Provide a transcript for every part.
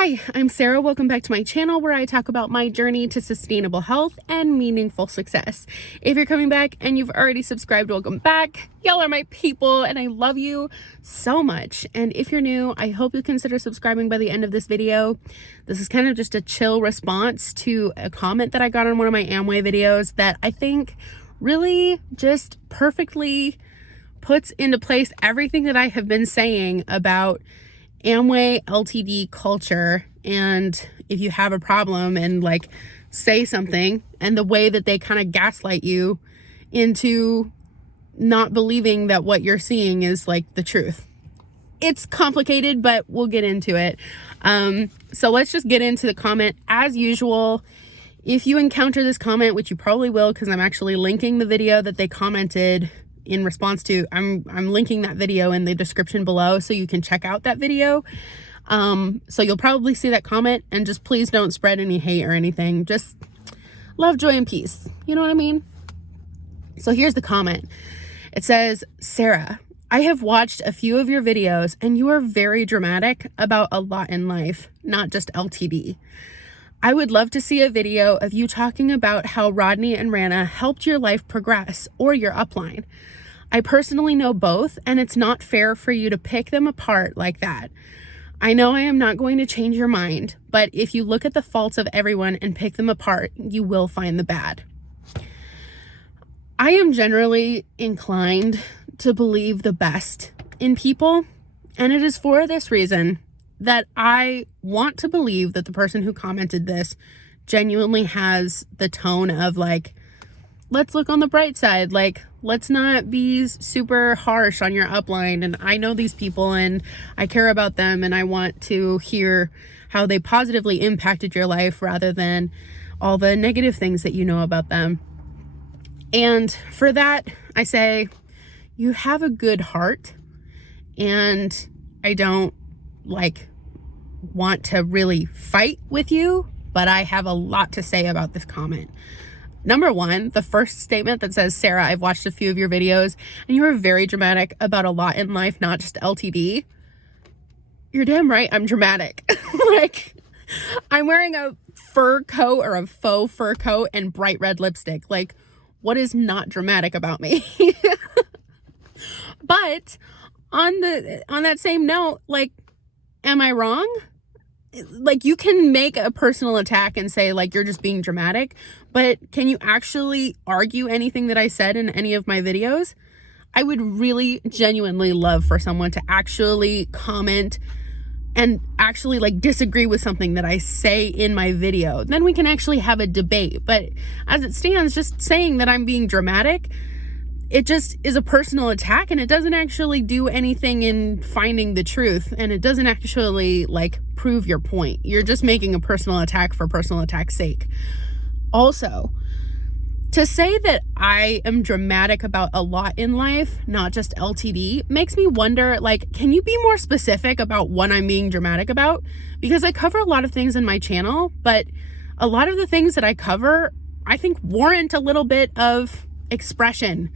Hi, I'm Sarah. Welcome back to my channel where I talk about my journey to sustainable health and meaningful success. If you're coming back and you've already subscribed, welcome back. Y'all are my people and I love you so much. And if you're new, I hope you consider subscribing by the end of this video. This is kind of just a chill response to a comment that I got on one of my Amway videos that I think really just perfectly puts into place everything that I have been saying about Amway LTD culture, and if you have a problem and like say something, and the way that they kind of gaslight you into not believing that what you're seeing is like the truth. It's complicated, but we'll get into it. So let's just get into the comment as usual. If you encounter this comment, which you probably will, because I'm actually linking the video that they commented in response to, I'm linking that video in the description below so you can check out that video. So you'll probably see that comment, and just please don't spread any hate or anything. Just love, joy, and peace. You know what I mean? So here's the comment. It says, Sarah, I have watched a few of your videos and you are very dramatic about a lot in life, not just LTD. I would love to see a video of you talking about how Rodney and Rana helped your life progress or your upline. I personally know both, and it's not fair for you to pick them apart like that. I know I am not going to change your mind, but if you look at the faults of everyone and pick them apart, you will find the bad. I am generally inclined to believe the best in people, and it is for this reason that I want to believe that the person who commented this genuinely has the tone of like, let's look on the bright side. Like, let's not be super harsh on your upline. And I know these people and I care about them and I want to hear how they positively impacted your life rather than all the negative things that you know about them. And for that, I say, you have a good heart, and I don't want to really fight with you, but I have a lot to say about this comment. Number one, the first statement that says, Sarah, I've watched a few of your videos and you are very dramatic about a lot in life, not just LTD. You're damn right I'm dramatic. Like, I'm wearing a fur coat or a faux fur coat and bright red lipstick. Like, what is not dramatic about me? But on that same note, like, am I wrong? Like, you can make a personal attack and say like you're just being dramatic, but can you actually argue anything that I said in any of my videos? I would really genuinely love for someone to actually comment and actually like disagree with something that I say in my video. Then we can actually have a debate. But as it stands, just saying that I'm being dramatic, it just is a personal attack, and it doesn't actually do anything in finding the truth, and it doesn't actually like prove your point. You're just making a personal attack for personal attack's sake. Also, to say that I am dramatic about a lot in life, not just LTD, makes me wonder, like, can you be more specific about what I'm being dramatic about? Because I cover a lot of things in my channel, but a lot of the things that I cover, I think warrant a little bit of expression.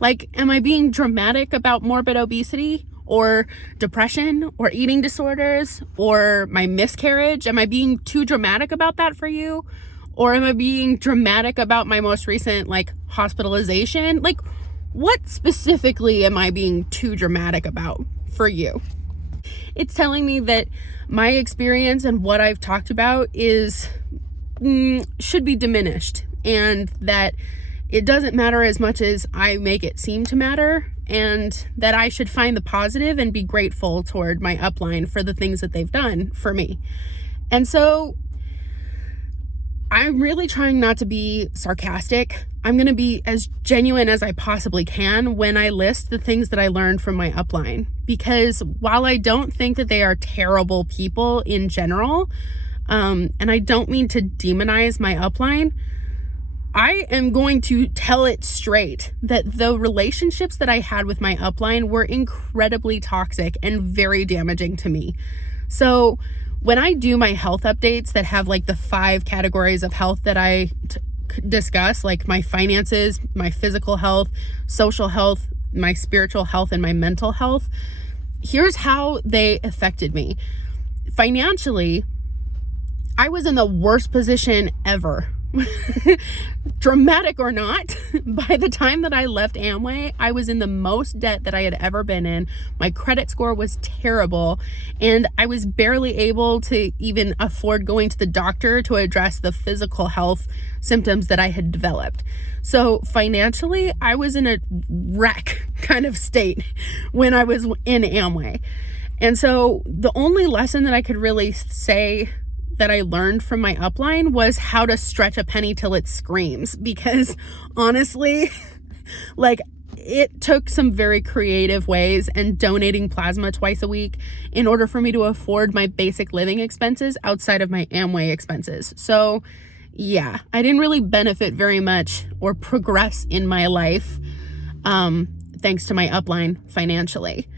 Like, am I being dramatic about morbid obesity or depression or eating disorders or my miscarriage? Am I being too dramatic about that for you? Or am I being dramatic about my most recent like hospitalization? Like, what specifically am I being too dramatic about for you? It's telling me that my experience and what I've talked about is should be diminished, and that it doesn't matter as much as I make it seem to matter, and that I should find the positive and be grateful toward my upline for the things that they've done for me. And so I'm really trying not to be sarcastic. I'm going to be as genuine as I possibly can when I list the things that I learned from my upline, because while I don't think that they are terrible people in general, and I don't mean to demonize my upline, I am going to tell it straight that the relationships that I had with my upline were incredibly toxic and very damaging to me. So when I do my health updates that have like the 5 categories of health that I discuss, like my finances, my physical health, social health, my spiritual health, and my mental health, here's how they affected me. Financially, I was in the worst position ever. Dramatic or not, by the time that I left Amway, I was in the most debt that I had ever been in. My credit score was terrible, and I was barely able to even afford going to the doctor to address the physical health symptoms that I had developed. So financially, I was in a wreck kind of state when I was in Amway. And so the only lesson that I could really say that I learned from my upline was how to stretch a penny till it screams, because honestly, like, it took some very creative ways and donating plasma twice a week in order for me to afford my basic living expenses outside of my Amway expenses. So yeah, I didn't really benefit very much or progress in my life thanks to my upline financially.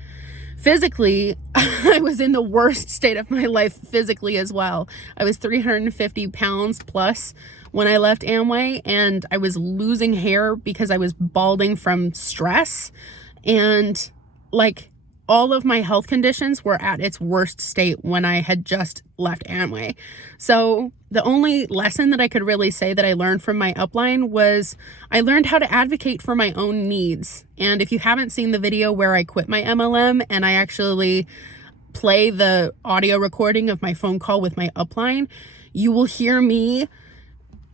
Physically, I was in the worst state of my life physically as well. I was 350 pounds plus when I left Amway, and I was losing hair because I was balding from stress. And like, all of my health conditions were at its worst state when I had just left Amway. So the only lesson that I could really say that I learned from my upline was I learned how to advocate for my own needs. And if you haven't seen the video where I quit my MLM and I actually play the audio recording of my phone call with my upline, you will hear me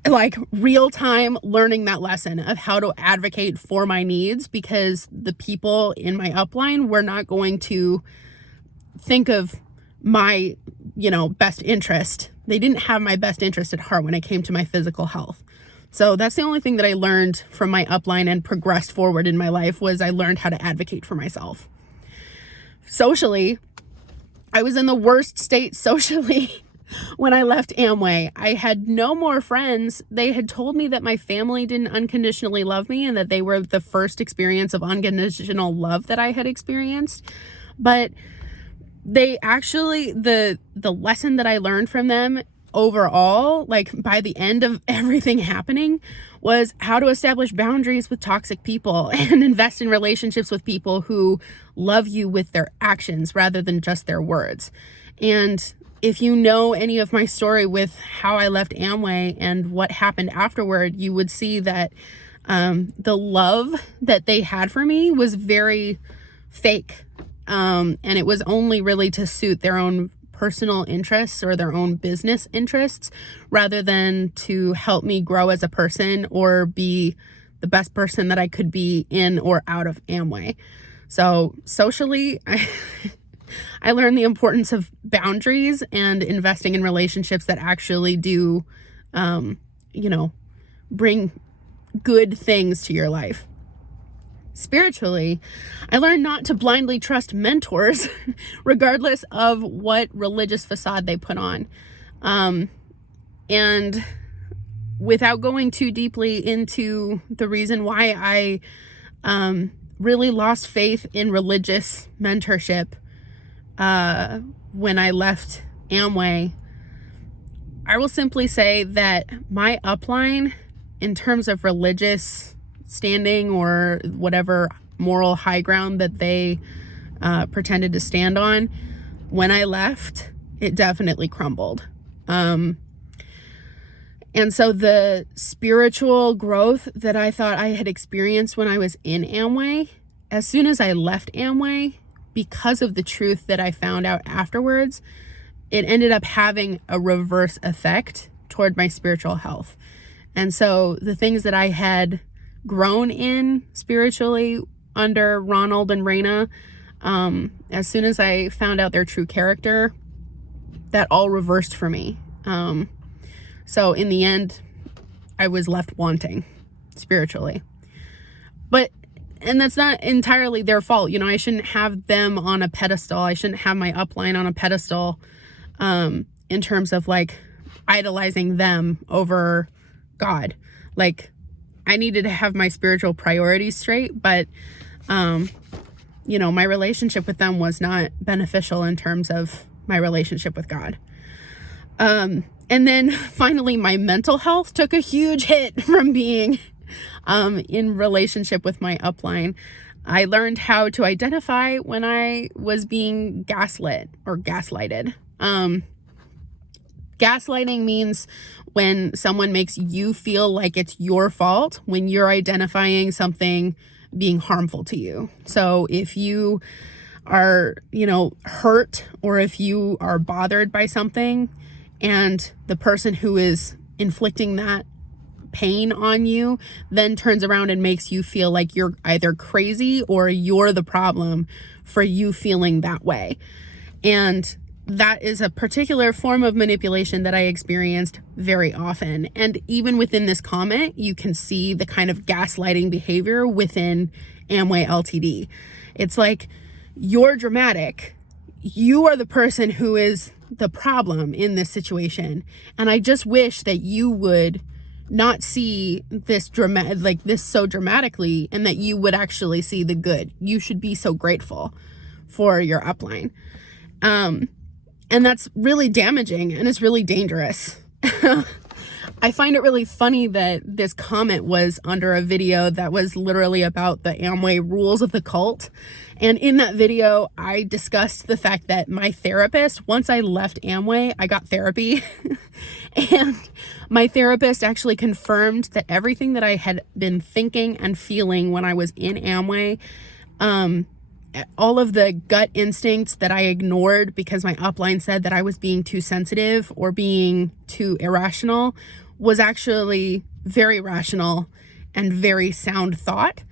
like real time learning that lesson of how to advocate for my needs, because the people in my upline were not going to think of my, best interest. They didn't have my best interest at heart when it came to my physical health. So that's the only thing that I learned from my upline and progressed forward in my life, was I learned how to advocate for myself. Socially, I was in the worst state socially when I left Amway. I had no more friends. They had told me that my family didn't unconditionally love me and that they were the first experience of unconditional love that I had experienced. But they actually, the lesson that I learned from them overall, like by the end of everything happening, was how to establish boundaries with toxic people and invest in relationships with people who love you with their actions rather than just their words. And if you know any of my story with how I left Amway and what happened afterward, you would see that the love that they had for me was very fake. And it was only really to suit their own personal interests or their own business interests, rather than to help me grow as a person or be the best person that I could be in or out of Amway. So socially, I learned the importance of boundaries and investing in relationships that actually do, bring good things to your life. Spiritually, I learned not to blindly trust mentors, regardless of what religious facade they put on. And without going too deeply into the reason why I really lost faith in religious mentorship when I left Amway, I will simply say that my upline, in terms of religious standing or whatever moral high ground that they pretended to stand on, when I left, it definitely crumbled. And so the spiritual growth that I thought I had experienced when I was in Amway, as soon as I left Amway, because of the truth that I found out afterwards, it ended up having a reverse effect toward my spiritual health. And so the things that I had grown in spiritually under Ronald and Raina, as soon as I found out their true character, that all reversed for me. So in the end, I was left wanting spiritually. And that's not entirely their fault. I shouldn't have them on a pedestal. I shouldn't have my upline on a pedestal in terms of like idolizing them over God. Like, I needed to have my spiritual priorities straight, but my relationship with them was not beneficial in terms of my relationship with God. And then finally, my mental health took a huge hit from being in relationship with my upline. I learned how to identify when I was being gaslit or gaslighted. Gaslighting means when someone makes you feel like it's your fault when you're identifying something being harmful to you. So if you are, hurt, or if you are bothered by something and the person who is inflicting that pain on you then turns around and makes you feel like you're either crazy or you're the problem for you feeling that way. And that is a particular form of manipulation that I experienced very often. And even within this comment, you can see the kind of gaslighting behavior within Amway Ltd. It's like, you're dramatic. You are the person who is the problem in this situation. And I just wish that you would not see this so dramatically, and that you would actually see the good. You should be so grateful for your upline. And that's really damaging, and it's really dangerous. I find it really funny that this comment was under a video that was literally about the Amway rules of the cult. And in that video, I discussed the fact that my therapist, once I left Amway, I got therapy. And my therapist actually confirmed that everything that I had been thinking and feeling when I was in Amway, all of the gut instincts that I ignored because my upline said that I was being too sensitive or being too irrational, was actually very rational and very sound thought.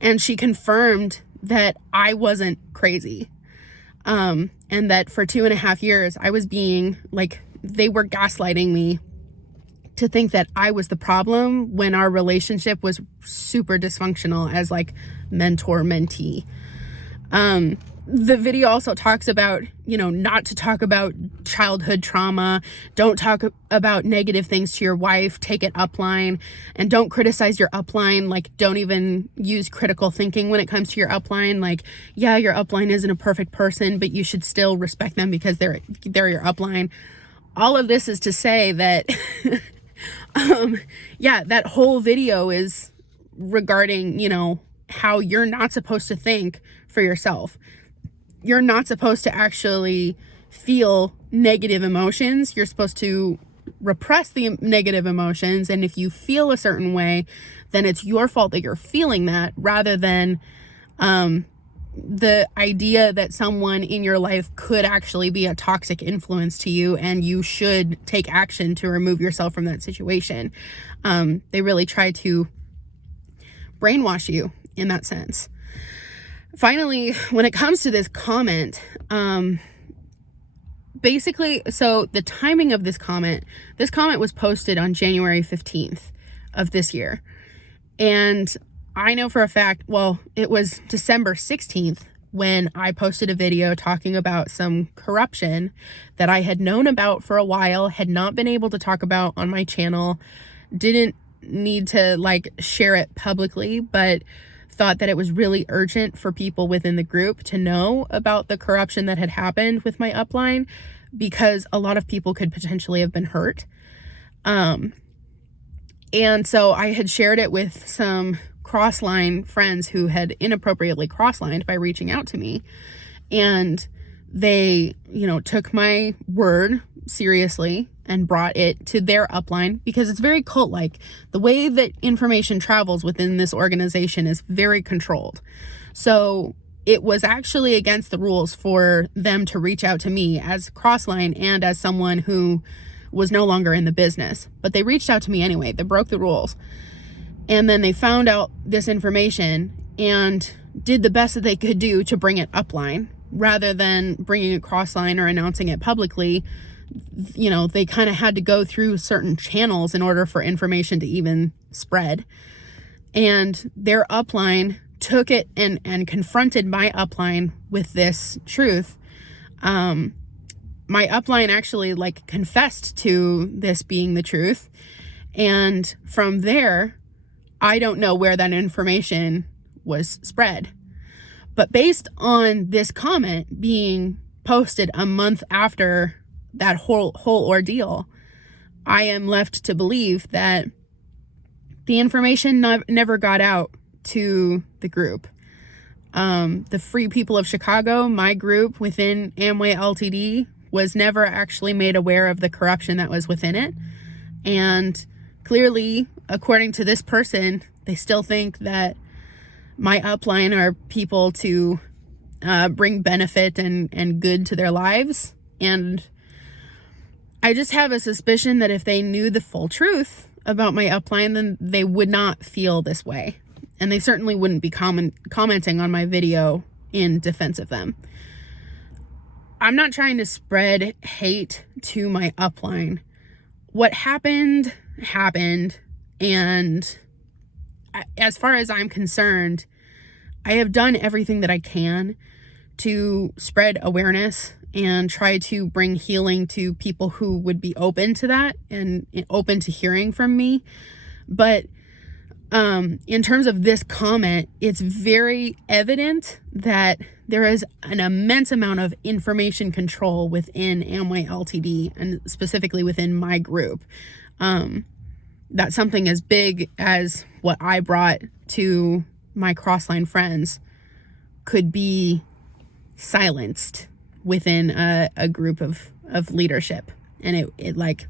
And she confirmed that I wasn't crazy. And that for 2.5 years, I was being they were gaslighting me to think that I was the problem when our relationship was super dysfunctional as mentor-mentee. The video also talks about, not to talk about childhood trauma, don't talk about negative things to your wife, take it upline, and don't criticize your upline. Don't even use critical thinking when it comes to your upline. Yeah, your upline isn't a perfect person, but you should still respect them because they're your upline. All of this is to say that, that whole video is regarding, how you're not supposed to think for yourself. You're not supposed to actually feel negative emotions. You're supposed to repress the negative emotions. And if you feel a certain way, then it's your fault that you're feeling that, rather than the idea that someone in your life could actually be a toxic influence to you and you should take action to remove yourself from that situation. They really try to brainwash you in that sense. Finally, when it comes to this comment, basically, so the timing of this comment was posted on January 15th of this year. And I know for a fact, it was December 16th when I posted a video talking about some corruption that I had known about for a while, had not been able to talk about on my channel, didn't need to share it publicly, but thought that it was really urgent for people within the group to know about the corruption that had happened with my upline, because a lot of people could potentially have been hurt. And so I had shared it with some crossline friends who had inappropriately crosslined by reaching out to me. And they, took my word seriously and brought it to their upline, because it's very cult-like. The way that information travels within this organization is very controlled. So it was actually against the rules for them to reach out to me as crossline and as someone who was no longer in the business. But they reached out to me anyway. They broke the rules. And then they found out this information and did the best that they could do to bring it upline, rather than bringing it crossline or announcing it publicly. They kind of had to go through certain channels in order for information to even spread. And their upline took it and confronted my upline with this truth. My upline actually confessed to this being the truth. And from there, I don't know where that information was spread. But based on this comment being posted a month after that whole ordeal, I am left to believe that the information never got out to the group. The Free People of Chicago, my group within Amway Ltd, was never actually made aware of the corruption that was within it. And clearly, according to this person, they still think that my upline are people to bring benefit and good to their lives. And I just have a suspicion that if they knew the full truth about my upline, then they would not feel this way. And they certainly wouldn't be commenting on my video in defense of them. I'm not trying to spread hate to my upline. What happened, happened. And as far as I'm concerned, I have done everything that I can to spread awareness and try to bring healing to people who would be open to that and open to hearing from me. But in terms of this comment, it's very evident that there is an immense amount of information control within Amway Ltd. And specifically within my group. That something as big as what I brought to my crossline friends could be silenced within a group of leadership. And it like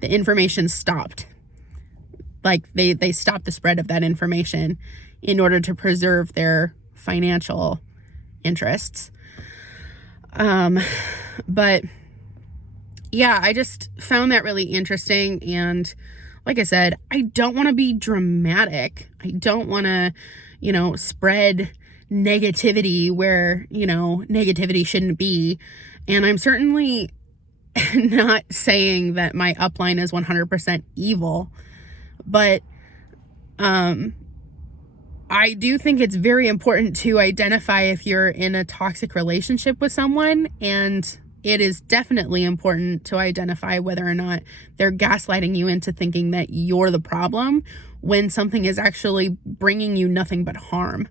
the information stopped. Like they stopped the spread of that information in order to preserve their financial interests. But yeah, I just found that really interesting. And like I said, I don't want to be dramatic. I don't want to, spread negativity where, negativity shouldn't be. And I'm certainly not saying that my upline is 100% evil, but I do think it's very important to identify if you're in a toxic relationship with someone, and it is definitely important to identify whether or not they're gaslighting you into thinking that you're the problem when something is actually bringing you nothing but harm.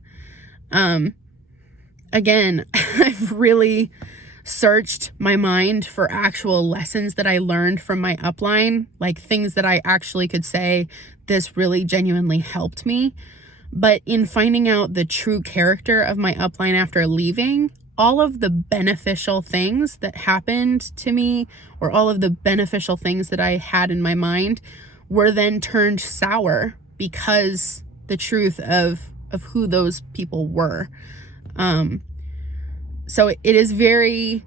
Again, I've really searched my mind for actual lessons that I learned from my upline, like things that I actually could say, this really genuinely helped me. But in finding out the true character of my upline after leaving, all of the beneficial things that happened to me, or all of the beneficial things that I had in my mind, were then turned sour because the truth of who those people were. So it is very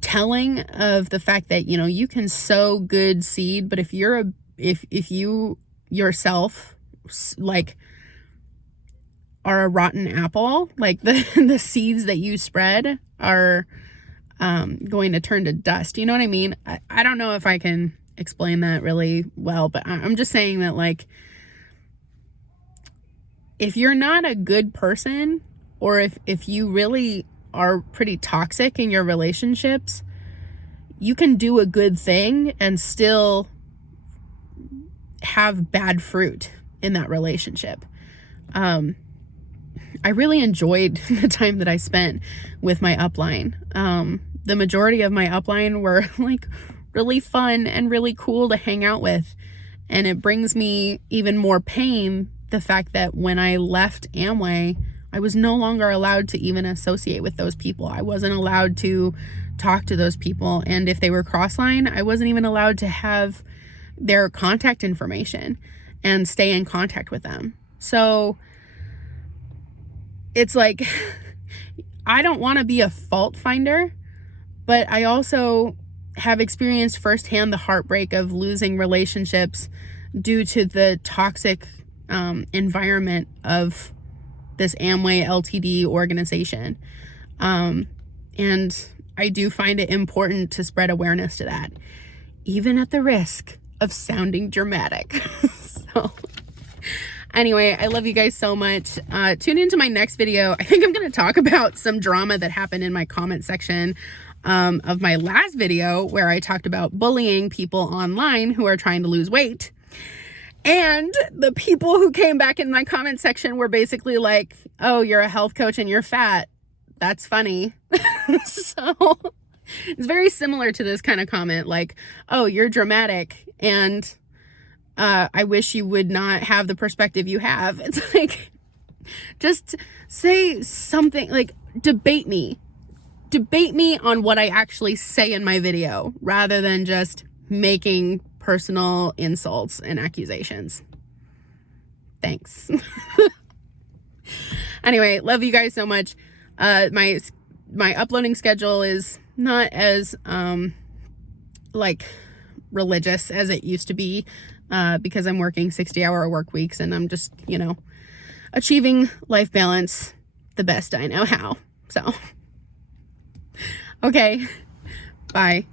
telling of the fact that, you can sow good seed, but if you yourself like are a rotten apple, like the seeds that you spread are going to turn to dust. You know what I mean? I don't know if I can explain that really well, but I'm just saying that, like, if you're not a good person, or if you really are pretty toxic in your relationships, you can do a good thing and still have bad fruit in that relationship. I really enjoyed the time that I spent with my upline. The majority of my upline were like really fun and really cool to hang out with. And it brings me even more pain, the fact that when I left Amway, I was no longer allowed to even associate with those people. I wasn't allowed to talk to those people. And if they were crossline, I wasn't even allowed to have their contact information and stay in contact with them. So it's like, I don't want to be a fault finder, but I also have experienced firsthand the heartbreak of losing relationships due to the toxic environment of this Amway Ltd. Organization. And I do find it important to spread awareness to that, even at the risk of sounding dramatic. So anyway, I love you guys so much. Tune into my next video. I think I'm going to talk about some drama that happened in my comment section of my last video, where I talked about bullying people online who are trying to lose weight. And the people who came back in my comment section were basically like, oh, you're a health coach and you're fat. That's funny. So it's very similar to this kind of comment, like, oh, you're dramatic and I wish you would not have the perspective you have. It's like, just say something, like, debate me debate me on what I actually say in my video rather than just making personal insults and accusations. Thanks. Anyway, love you guys so much. My uploading schedule is not as like religious as it used to be, because I'm working 60-hour work weeks and I'm just, you know, achieving life balance the best I know how. So, okay, bye.